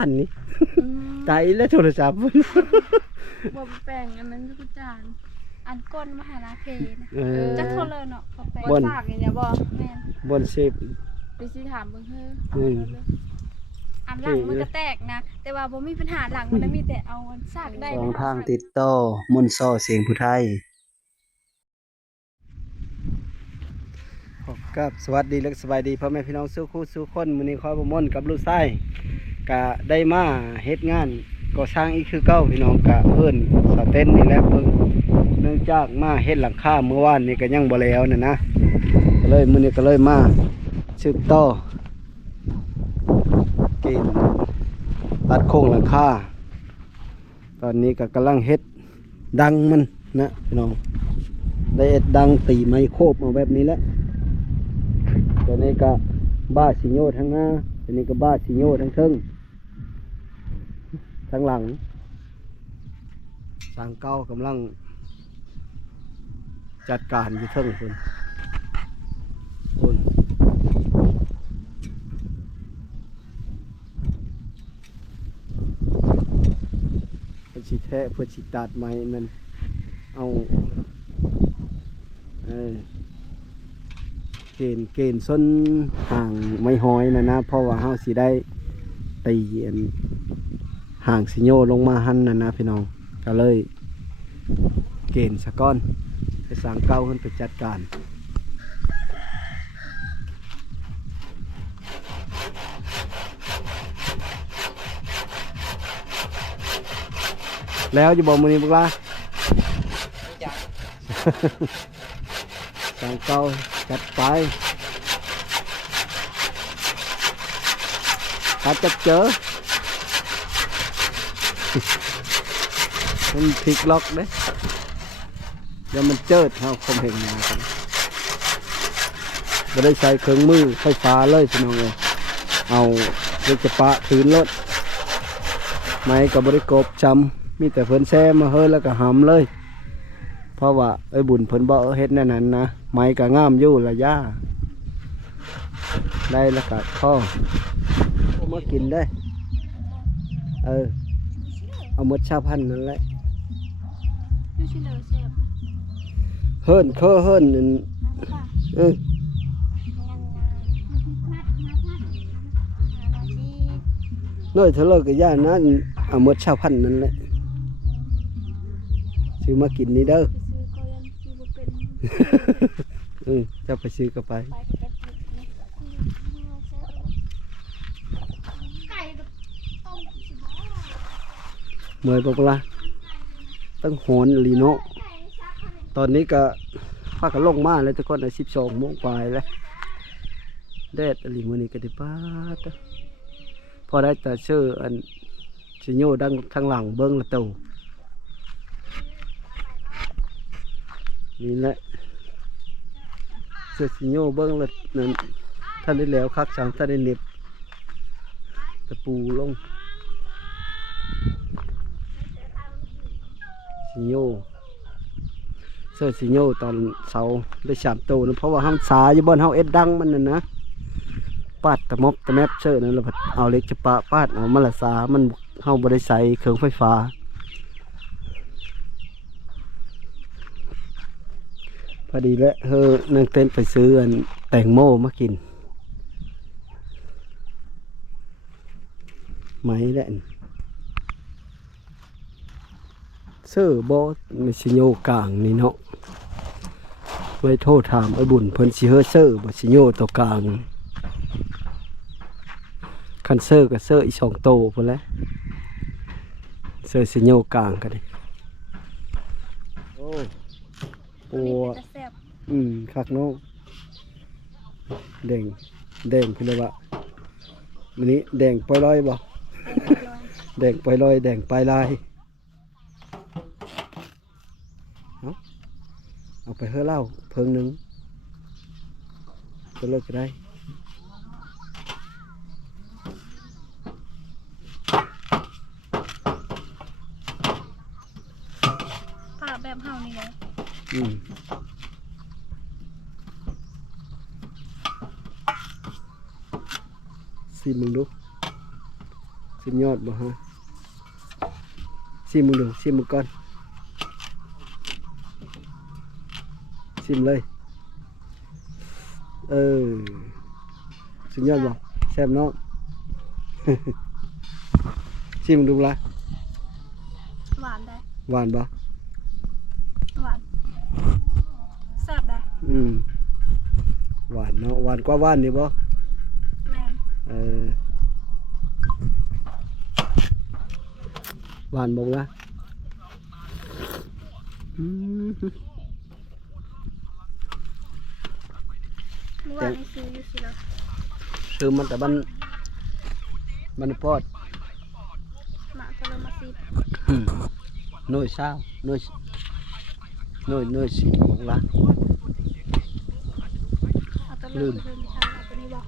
อันนี้ไกลและโทรศัพท์บ่แปลงอันนั้นคือจานอันก้นมหานาเพนะจะโทรเลยเนาะบ่แปลงบ่ซากอย่างเนี้ยบ่แม่นบนสิบไปสิถามเบิ่งเฮ้ออันหลังมันก็แตกนะแต่ว่าบ่มีปัญหาหลังมันมีแต่เอาซากได้สองทางติดต่อมนต์ซ้อเสียงผู้ไทยครับสวัสดีและสบายดีพ่อแม่พี่น้องสู้คู่สู้คนมื้อนี้ขอบ่มนต์กับลูกชายก็ได้มาเฮ็ดงานก่อสร้างอีกคือเก่าพี่น้องก็เอิ้นสเต้นนี่แหละเพิ่งเนื่องจากมาเฮ็ดหลังคาเมื่อวานนี่ก็ยังบ่แล้วนะก็เลยมื้อนี้ก็เลยมาสืบต่อเกณฑ์ตัดโครงหลังคาตอนนี้ก็กำลังเฮ็ดดังมันนะพี่น้องได้เฮ็ดดังตีไมโครมาแบบนี้แหละตัวนี้ก็บ้าสิโยทั้งหน้าตัวนี้ก็บ้าสิโยทั้งเทิงทั้งหลังสร้างเก้ากำลังจัดการอยู่เทิงคุณเพื่อชิแทะเพื่อชิตัดไม้นั่นเอาเกณฑ์ส้นห่างไม่ห้อยนะเพราะว่าเฮาสิได้ตีห่างสิโยลงมาหันนะพี่น้องก็เลยเกณฑ์สะก้อนไปสร้างเก้าขึ้นไปจัดการแล้วจะบอกมือนี้บุกล่ะสร้างเก้าจัดไปตัดจับเจอมันพลิกล็อกเด้เดี๋ยวมันเจิดเฮาคมเห็นงานกันบ่ได้ใช้เครื่องมือไฟฟ้าเลยพี่น้องเอ้ยเอาเล็กจะปะถืนรถไม้กับบริกบจำมีแต่เพิ่นแซ่มาเฮ้ยแล้วก็หำเลยเพราะว่าไอ้บุญเพิ่นบ่เฮ็ดแน่นั้นนะไม้ก็งามอยู่ละย่าได้แล้วก็ข้อมากินได้เอาหมดชาพันนั่นแหละเฮิร์นนั่นน้อยเท่าไรก็ย่านะเอาหมดชาพันนั่นแหละซื้อมากินนี่เด้อจะไปซื้อก็ไปเมื่อยบอกละตั้งโหนลีโนตอนนี้ก็พากันลงมาแล้วทุกคน12 โมงปลายแล้วแดดอลีมือนี้ก็ได้ป้าดพอได้แต่เชื่ออันชิโยดังทางหลังเบิ้งละเต่านี่แหละเสื้อชิโยเบิ้งละนั่นท่านได้แล้วคักสามท่านได้เน็บตะปูลงสิโยเสื้อสิโยตอนเสาได้3 ตัวนะเพราะว่าห้ามสาอยู่บนเฮาเอ็ดดังมันน่ะนะปาดตะมบตะแมบเสื้อนั่นเราเอาเล็กจะปะปาดเอามาละสามันเฮาบ่ได้ใส่เครื่องไฟฟ้าพอดีแล้วนั่งเต้นไปซื้อแตงโมมากินไหมแหละเสื้อบอไม่สิโยกลางนี่เนาะไว้โทษถามไอ้บุญเพิ่นสิเฮอเสื้อบสิโยตัวกลางคันเสื้อกับเสื้ออี2 โตพุ่นแหละเสื้อสิโยกลางกันดิโอ้ปัวคักเนาะแดงคือว่ามื้อนี้แดงปล่อยลอยบ่แดงปล่อยลอยแดงปลายลายเอาไปเฮ้อเหล้าเพิ่งหนึ่งก็เลิกก็ได้ผ้าแบบเฮานี่เลยสิมึงดู สุดยอดบ่ฮะชิมมึงดูชิมมึงก่อนชิมเลยสุดยอดบ่แซ่บเนาะ ชิมมึงดูละ หวานได้ หวานบ่ หวานแซ่บได้ หวานเนาะหวานกว่าหวานนี่บ่ แม่น หวานบ่ละ เมื่อวานนี้ซื้ออยู่สิแล้ว คือมันแต่มันพอด หมาก็เลยมาซีด หน่วยเช้าหน่วยสิบของละ เอาตัวเลือกไปเลยทางเอาตัวนี้บอก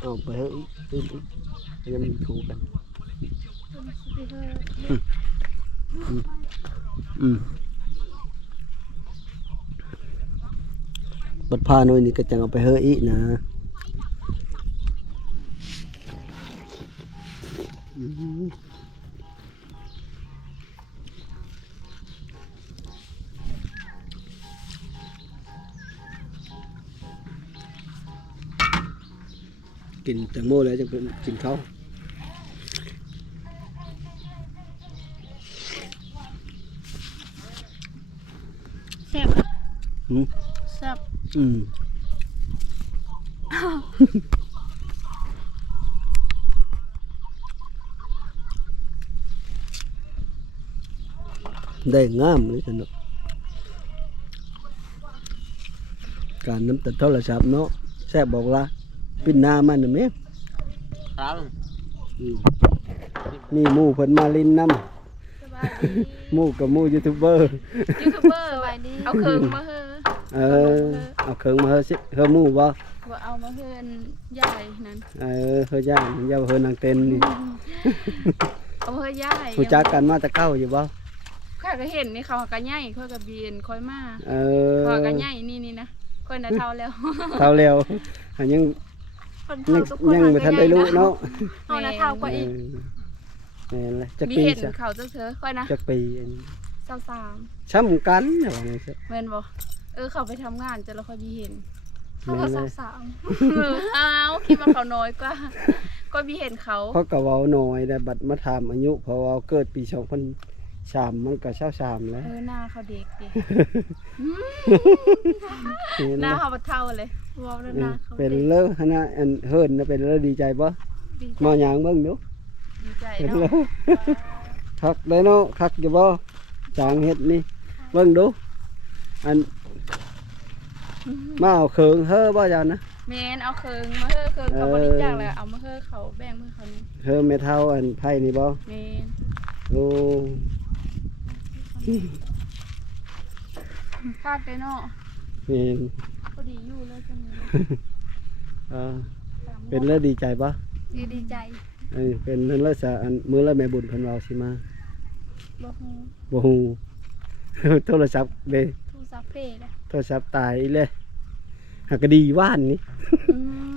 เอาไปเฮ้ยตื่นยังมีถูกัน ตัวนี้สิไปเฮ้ย บัดพาหน่วยนี่ก็จะเอาไปเฮ้ยอีกนะกินแตงโมแล้วจะเป็นกินข้าว แซ่บอะแซ่บ ได้งามเลยสนุกการน้ำตัดโทรศัพท์เนาะแซ่บบอกละปิ้นหน้ามันนะแม่ ครับ มีหมู่เพิ่นมาลินน้ สบายดี ำหมู่กับหมู่ยูทูบเบอร์ ยูทูบเบอร์สบายดีเอาเคิงมาเฮ้อ เอาเครื่องมาเฮาสิเฮาหมู่บ่ บ่เอามาเฮ้อนใหญ่นั่น เฮาย่างอย่าเฮานางเต้นนี่ เอาเฮ้อใหญ่ รู้จักกันมาแต่เก้าอยู่บ่ ข้อยก็เห็นนี่เขาก็ใหญ่ข้อยก็เบียนค่อยมา เอ ข้อย อ ก็ใหญ่นี่นะค่อยน่ะเท่าแล้ว เท่าแล้วอันยัง คน ยัง เท่าทุกคน ยังบ่ทันได้รู้เนาะ เอาน่ะเท่ากว่าอีก แม่นเลยจัก มี ปี เห็น ซะ เขาจักเธอค่อยนะ จักปีอัน 23 ช้ำกันว่าไงซะ แม่นบ่เขาไปทำงานจะแล้วค่อยมีเห็น แม่ เขา น ก็ เลย 23อ้าวคิดว่าเขาน้อยกว่าก็มีเห็นเขา เขาก็เว้าน้อยได้บัดมาถามอายุเพราะว่าเกิดปี2003มันก็23แล้ว หน้าเขาเด็กดิ เห็น ห ไหม น้าเขาบ่เท่าเลยว้าวหน้าเขา เป็น ด็ก เลิกนะอันเฮิร์นนะเป็นเลิกดีใจบ่ ดีใจ มอหยางเบิ่งดู ดีใจ เห็น เนาะ แล้วคักเลยเนาะคักอยู่บ่จางเฮ็ดนี่เบิ่งดูอันมาเอาเคิงเฮ้อบ่ยาวนะ แม่นเอาเคิงมาเฮ้อเคิงเขาบริจาคแล้วเอามาเฮ้อเขาแบ่งมือเขานี่ เฮ้อเมทัลอันไผ่นี่บ่ แม่น โอ้ คาดได้เนาะ แม่น พอดีอยู่เลยจังเลย เป็นเลิกดีใจบ่ ดีใจ เป็นเลิกซะอันมื้อละแม่บุญเพิ่นเว้าสิมา บ่ฮู้ บ่ฮู้ โทรศัพท์เด้ โทรศัพท์เพย์นะ โทรศัพท์ตายอีเลยหากก็ดีว่านนี่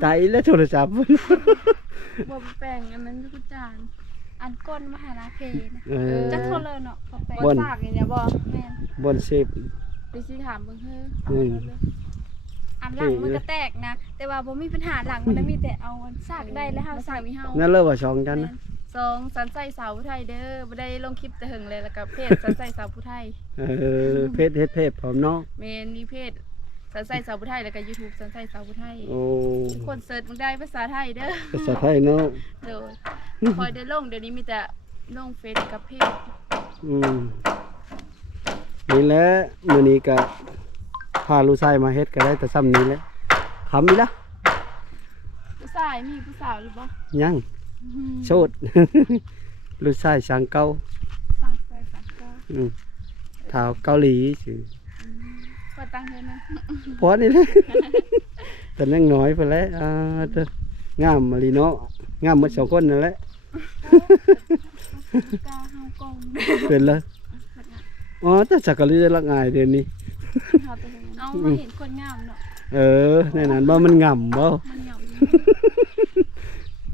ตายอีเลยโทรศัพท์ บ่แปลงอันนั้นทุกจานอันก้นมหาลาเพย์นะ เออ จักโทรเลยเนาะบ่แปลง บ่น ฝากอย่างเนี้ยบ่แม่น บนเซฟ ไปสิถามเบิ่งเฮ้อ อืม อันหลังมันก็แตกนะ แต่ว่าบ่มีปัญหาหลังมันมีแต่เอาซากได้แล้วเฮาซากมีเฮา นั่นเลิกว่าสองกันนะ สองสันใส่สาวผู้ไทยเด้อบ่ได้ลงคลิปแต่หึงเลยแล้วก็เพจสันใส่สาวผู้ไทย เพชรเฮ็ดเพชรพร้อมเนาะ เมนมีเพจสันใส่สาวผู้ไทยแล้วก็ YouTube สันใส่สาวผู้ไทย โอ้ ทุกคนเสิร์ชมึงได้ภาษาไทยเด้อ ภาษาไทยเนาะ เด้อคอยได้ลงเดี๋ยวนี้มีแต่ลงเฟซกับเพจ นี่แหละมื้อนี้ก็พาลูกชายมาเฮ็ดก็ได้แต่ซ้ำนี้แหละคำอีละ ผู้ชายมีผู้สาวหรือบ่ ยังโสด ลูกชายสังเกา สั่งไปสั่งก็ เท้าเกาหลีสิ ก็ตั้งเท่านั้น พอนี่แหละ แต่นั่งน้อยไปแล้วเด้องามมาลีเนาะงามหมดสองคนนั่นแหละ กาเฮากอง เป็นเลยแต่สักกะลีได้ละง่ายเดือนนี้ เอามาเห็นคนงามเนาะ ในนั้นบ่มันง่ำบ่ มันหย่อม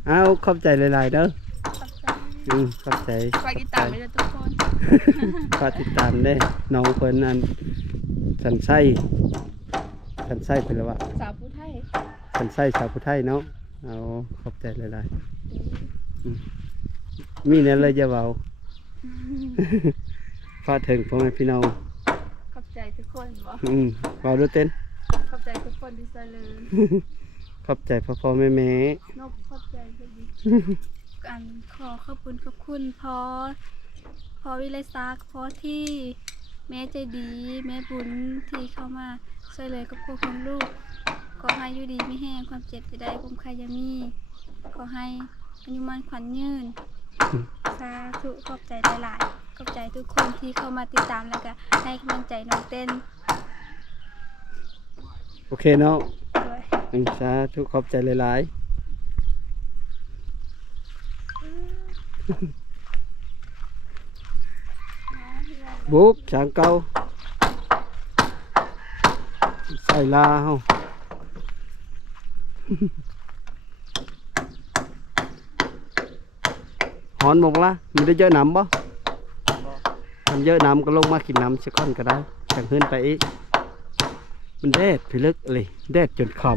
เอาขอบใจหลายๆเด้อ ขอบใจ ขอบใจ ฝากติดตามไปด้วยทุกคน ฝากติดตามเด้น้องเพิ่นอันสันไส้เพิ่นละว่า สาวผู้ไทย สันไส้ชาวพุทธไทยเนาะเอาขอบใจหลายๆมีแนวเลยจะเว้า ฝากถึงพ่อแม่พี่น้อง ขอบใจทุกคนบ่ เว้าดูเต้น ขอบใจทุกคนที่ช่วยเหลือ ขอบใจพ่อแม่ นกขอบใจก็ดีอันขอบคุณพอวิไลซักพอที่แม่ใจดีแม่บุญที่เข้ามาช่วยเหลือครอบครัวของลูกขอให้อยู่ดีไม่แห้งความเจ็บจะได้ความใครจะมีขอให้อายุมันขวัญยืนสาธุขอบใจหลายๆขอบใจทุกคนที่เข้ามาติดตามแล้วก็ให้กำลังใจน้องเต้น โอเคเนาะ ด้วย สาธุขอบใจหลายๆบุกช้างเก่าใส่ลาเฮาหอนบอกละมันได้เยอะน้ำบ่มันเยอะน้ำก็ลงมากินน้ำสักก้อนก็ได้จังขึ้นไปอีกมันแดดพิลึกเลยแดดจนคำ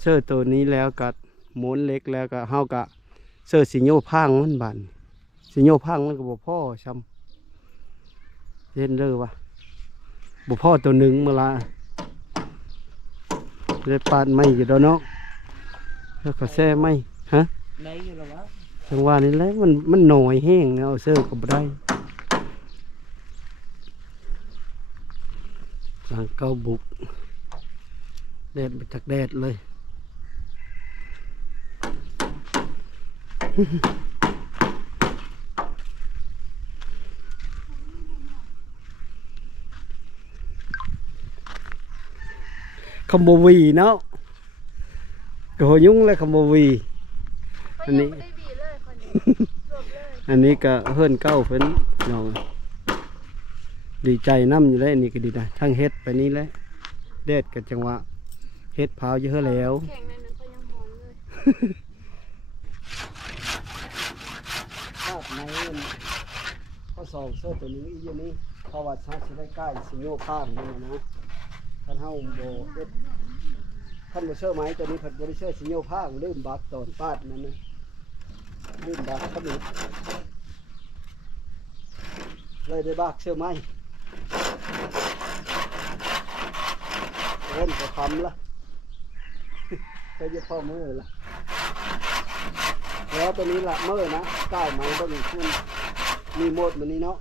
เสื้อตัวนี้แล้วก็ม้วนเล็กแล้วก็เฮาก็เสื้อสีโยพังมันบานสีโยพังมันก็บ่พ่อช้ำเห็นเลยวะบ่พ่อตัวหนึ่งเมื่อละเลยปาดไม่อยู่ดอกเนาะแล้วก็แซ่ไม่ฮะจังหวะนี้แหละมันหน่อยแห้งเนี่ยเอาเสื้อก็บ่ได้ทางเก้าบุกแดดมาจากแดดเลยคำบวีเนาะกระหัวยุ้งเลยคำบวีอันนี้ ไม่ได้บีเลยคนนี้รวมเลย อันนี้ก็เฮิ่นเก้าเพิ่นน้องดีใจน้ำอยู่แล้วอันนี้ก็ดีนะทั้งเฮ็ดไปนี้แหละแดดกับจังหวะเฮ็ดเผาเยอะแล้ว แข่งในนั้นก็ยังหอนเลย ภาพในข้อสองเสื้อตัวนี้อีกอยู่นี่เพราะว่าชาติได้ใกล้สิโยข้างนี่นะท่านเฮาโบเฮ็ดท่านบ่เชื่อไหมตัวนี้เพิ่นบ่ได้เชื่อสิโยข้างลืมบักตอนปาดนั่นนะลืมบักครับนี่เลยได้บักเชื่อไหมเล่นก็ทำละเคยจะพ่อมือละแล้วตัวนี้ละมือนะใต้ไม้ตัวนี้คุณมีหมดมันนี้เนาะ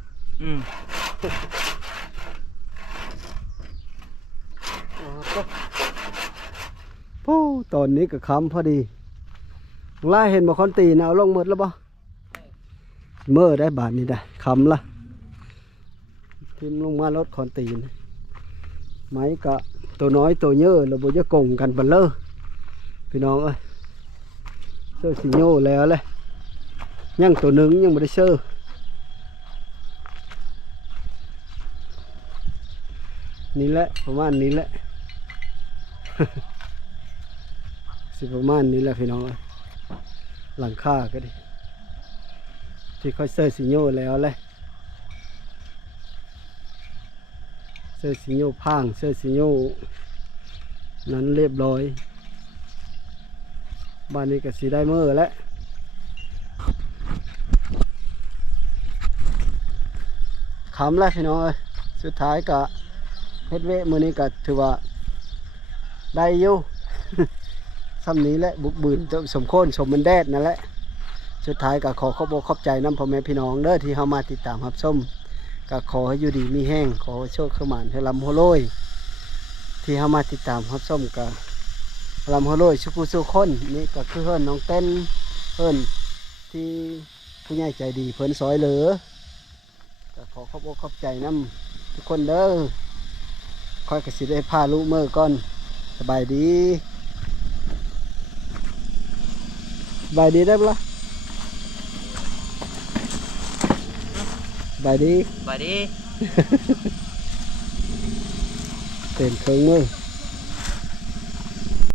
โอ้ตอนนี้ก็ค้ำพอดีล่าเห็นบ่คอนตีนเอาลงหมดแล้วบ่เมื่อได้บาทนี้ได้ค้ำละทิมลงมารถคอนตีนไม้ก็ตัวน้อยตัวเยอะเราบ่จะกงกันบันเลอพี่น้องเอ้ยเสื้อสีโย่แล้วเลยยังตัวหนึ่งยังไม่ได้เสื้อนี่แหละประมาณนี้แหละ สิประมาณนี้แหละพี่น้องเอ้ยหลังคาก็ดีที่ค่อยเสื้อสีโย่แล้วเลยเสื้อสีโย่พางเสื้อสีโย่นั้นเรียบร้อยบ้านนี้ก็สีได้เมื่อแล้วขำแล้วพี่น้องเอ้ยสุดท้ายก็เฮ็ดเวะมื้อนี้ก็ถือว่าได้อยู่ ซ้ำนี้แหละบุกบืนสมโคนสมมันแดดนั่นแหละสุดท้ายก็ขอขอบอกขอบใจน้ำพ่อแม่พี่น้องเด้อที่เข้ามาติดตามรับชมก็ขอให้อยู่ดีมีแห้งขอโชคเข้ามาให้ลำหัวโลยที่เข้ามาติดตามรับชมก็ลำหัวโลยสุขุสุขคนนี่ก็คือเพื่อนน้องเต้นเพื่อนที่ผู้ใหญ่ใจดีเพื่อนซอยเหลือก็ขอขอบอกขอบใจน้ำทุกคนเด้อค่อยกระสิได้พาลูกเมื่อก่อนสบายดีสบายดีได้ปะสบายดี สวัสดี เป็นเครื่องมือ